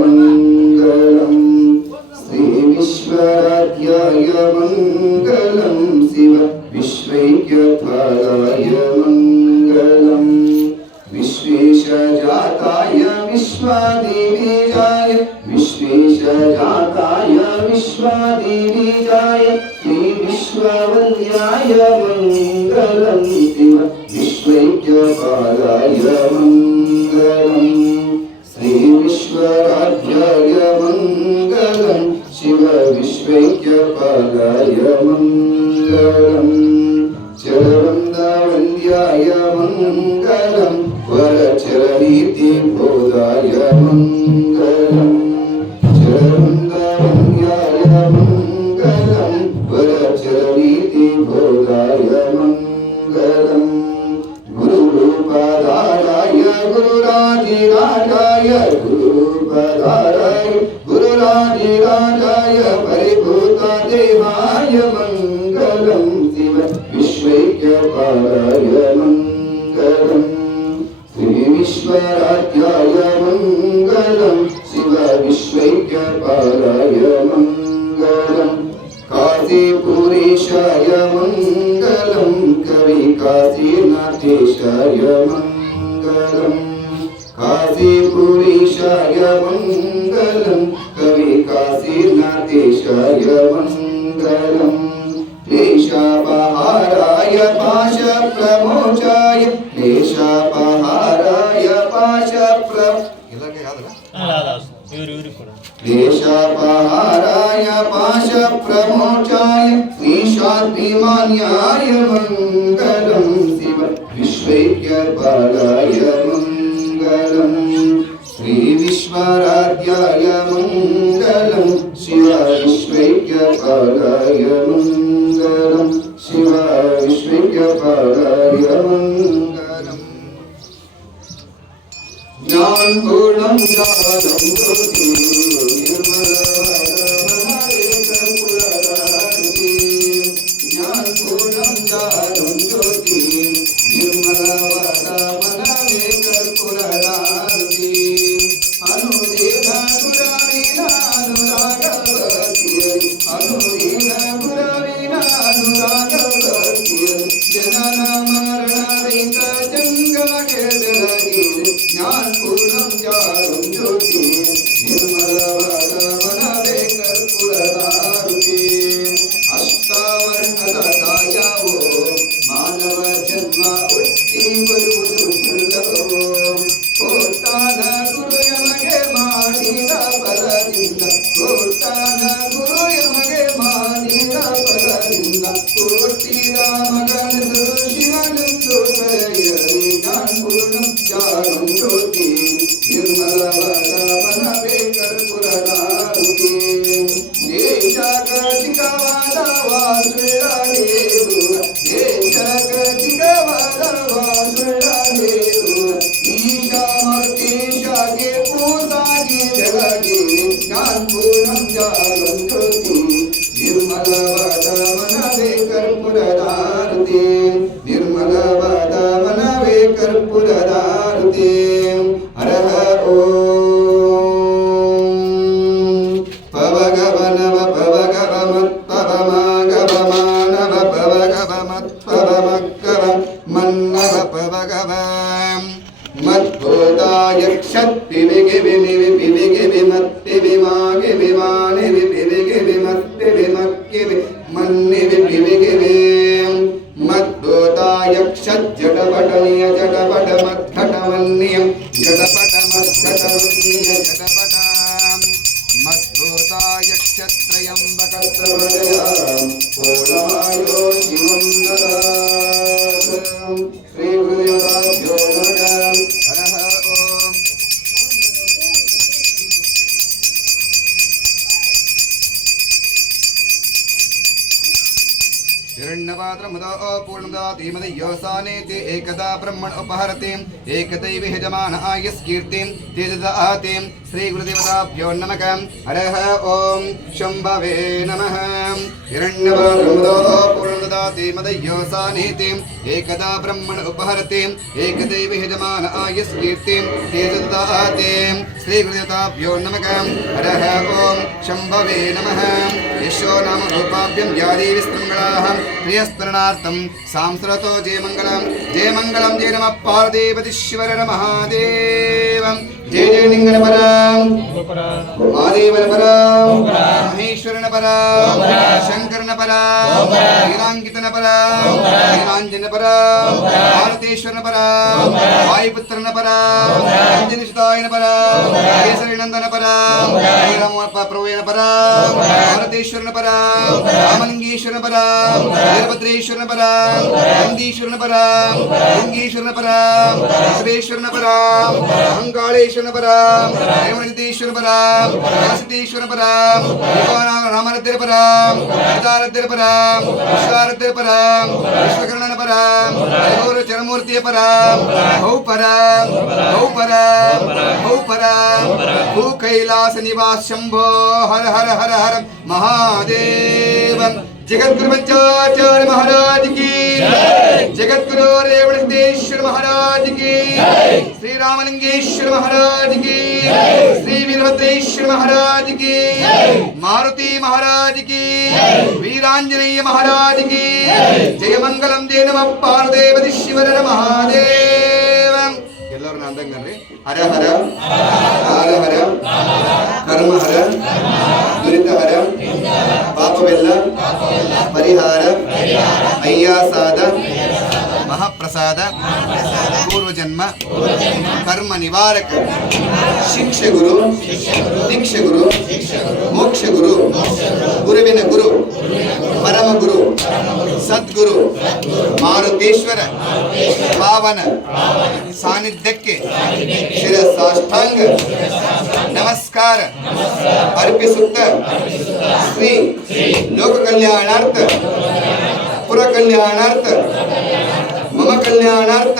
मङ्गलम् श्री विश्वराध्याय मङ्गलम् शिव विश्वैक्यफलाय मङ्गलम् विश्वेशजाताय विश्वादिबीजाय विश्वेशजाताय विश्वादिबीजाय श्री विश्ववन्द्याय मङ्गलम् शिव विश्वैक्यफलाय मङ्गलम् श्री विश्वराध्याय मङ्गलम् शिव विश्वैक्यफलाय मङ्गलम् चरवृन्दवन्द्याय मङ्गलम् वरचरनीतिबोधाय मङ्गलम् चरवृन्दवन्द्याय मङ्गलम् वरचरनीतिबोधाय मङ्गलम् गुरुरूपधाराय गुरुराजिराजाय गुरुरूपधाराय गुरुराजिराजाय परिभूतदेहाय मङ्गलम् शिव विश्वैक्यफलाय मङ्गलम् श्री विश्वराध्याय मङ्गलम् शिव विश्वैक्यफलाय मङ्गलम् काशीपुरीशाय मङ्गलम् कवि काशीनाथेशाय मङ्गलम् काशीपुरीशाय मङ्गलम् कवि काशीनाथेशाय मङ्गलम् क्लेशापहाराय पाशप्रमोचाय क्लेशापहाराय क्लेशापहाराय पाशप्रमोचाय ईशाद्रिमान्याय मङ्गलम् शिव विश्वैक्यफलाय मङ्गलम् श्री विश्वराध्याय मङ्गलम् शिव विश्वैक्यफलाय मङ्गलम् शिव विश्वैक्यफलाय मङ्गलम् ज्ञानपूर्णं ज्ञानं ज्योति ज्ञानपूर्णं ज्ञानं ज्योति निर्मलवदमनवे कर्पूरदारुति अनुदीन गुरविनानुरागवती अनुदीन गुरविनानुरागवती जनन मरणरहित जङ्गमकेतनगी ज्ञानपूर्णं ज्ञानं ज्योति निर्मलवदमनवे कर्पूरदारुति अष्टावर्णदतायावो मानव जन्म ಹುಟ್ಟಿ ಬರುವುದು ದುರ್ಲಭವೋ ಕೋಟಾನ ಗುರು ಯಮಗೆ ಮಾಡಿದ ಫಲದಿಂದ ಕೋಟಾನ ಗುರು ಯಮಗೆ ಮಾಡಿದ ಫಲದಿಂದ ಕೋಟಿದ ಮಗನದು ಶಿವನೆಂದು ಕರೆಯಲಿ ಜ್ಞಾನಪೂರ್ಣಂ ಜ್ಞಾನಂ ಜ್ಯೋತಿ ನಿರ್ಮಲವದಮನವೇ ಕರ್ಪೂರದಾರುತಿ ದೇಶಗತಿಕವಾದ ವಾಸುಳೇರು ದೇಶಗತಿಕವಾದ ವಾಸುಳೇರು ಈಶಾಮೂರ್ತೀಶಾಗೆ ಪೂತಾಗಿ ಬೆಳಗಿ ಜ್ಞಾನಪೂರ್ಣಂ ಜ್ಞಾನಂ ಜ್ಯೋತಿ ನಿರ್ಮಲವದಮನವೇ ಕರ್ಪೂರದಾರುತಿ ನಿರ್ಮಲವದಮನವೇ ಕರ್ಪೂರದಾರುತಿ ಹರಹ ಓಂ ಪವಗವನವ ಪವಗವಮತ್ ಪವಮಾಗವಮಾನವ ಪವಗವಮತ್ ಪವಮಕ್ಕವ ಮನ್ನವ ಪವಗವ ಮದ್ಭೂತಾಯ ಕ್ಷತ್ಪಿವಿಗೆ ವಿಮಿವಿ ಪಿವಿಗೆ ವಿಮತ್ತಿ ವಿಮಾಗೆ ವಿಮಾನಿ मात्रमुदो पूर्णदाति मदयोसानेति एकदा ब्रह्मण उपहरति एकदैव यजमान आयुष्कीर्तिं तेजदाति श्री गुरुदेवताभ्यो नमः हरः ओम शंभवे नमः हिरण्यमात्रमुदो पूर्णदाति मदयोसानेति एकदा ब्रह्मण उपहरति एकदैव यजमान आयुष्कीर्तिं तेजदाति श्री गुरुदेवताभ्यो नमः हरः ओम शंभवे नमः यशो नाम रूपाभ्यं यादेवी स्त्रीमङ्गलाः प्रियस्मरणार्थं सांस्रतो जयमङ्गलं जयमङ्गलं जय नमः पार्वतीपतिश्वर महादेव जय जय लिङ्गनपरं महादेवनपरं महेश्वरनपरं शङ्करनपरं वीराङ्कितनपरं वीराञ्जनपरं भारतेश्वरनपरं वायुपुत्रनपरं अञ्जनिसुतायनपरं केसरीनन्दनपरं प्रभुवेनपरं भारतेश्वरनपरं रामलिङ्गेश्वरनपरं वीरभद्रेश्वरनपरं नन्दीश्वरनपरं लिङ्गेश्वरनपरं शिवेश्वरनपरं अहङ्काळेश्वरनपरं हेमनिधीश्वरनपरं कासितेश्वरनपरं रामरद्रपरं सीतारद्रपरं विश्वारद्रपरं विश्वकर्णनपरं हरिहरचरमूर्तिपरं भौपरं भौपरं भौपरं भूकैलासनिवास शंभो हर हर हर हर महादेव जगद्गुरु पंचाचार्य महाराज की जगद्गुरु रेवणसिद्धेश्वर महाराज की श्री रामलिंगेश्वर महाराज की श्री वीरभद्रेश्वर महाराज की मारुति महाराज की वीरांजनेय महाराज की जय मंगलम जय नमः पार्वतीपतिश्वर महादेव ಎಲ್ಲರೂ ಅಂದಂಗನ್ರಿ ಹರ ಹರ ಕಾಲ ಹರ ಕರ್ಮ ಹರ ದುರಿತ ಹರ ಪಾಪವೆಲ್ಲ ಪರಿಹಾರ ಅಯ್ಯಾಸಾದ ಮಹಾಪ್ರಸಾದ ಪೂರ್ವಜನ್ಮ ಕರ್ಮ ನಿವಾರಕ ಶಿಕ್ಷೆ ಗುರು ದೀಕ್ಷೆ ಗುರು ಮೋಕ್ಷ ಗುರು ಗುರುವಿನ ಗುರು ಪರಮ ಗುರು ಸದ್ಗುರು ಮಾರುತೇಶ್ವರ ಪಾವನ ಸಾನ್ನಿಧ್ಯಕ್ಕೆ ಶಿರಸಾಷ್ಟಾಂಗ ನಮಸ್ಕಾರ ಅರ್ಪಿಸುತ್ತ ಶ್ರೀ ಲೋಕ ಕಲ್ಯಾಣಾರ್ಥ ಪುರ ಕಲ್ಯಾಣಾರ್ಥ ಮಮ ಕಲ್ಯಾಣಾರ್ಥ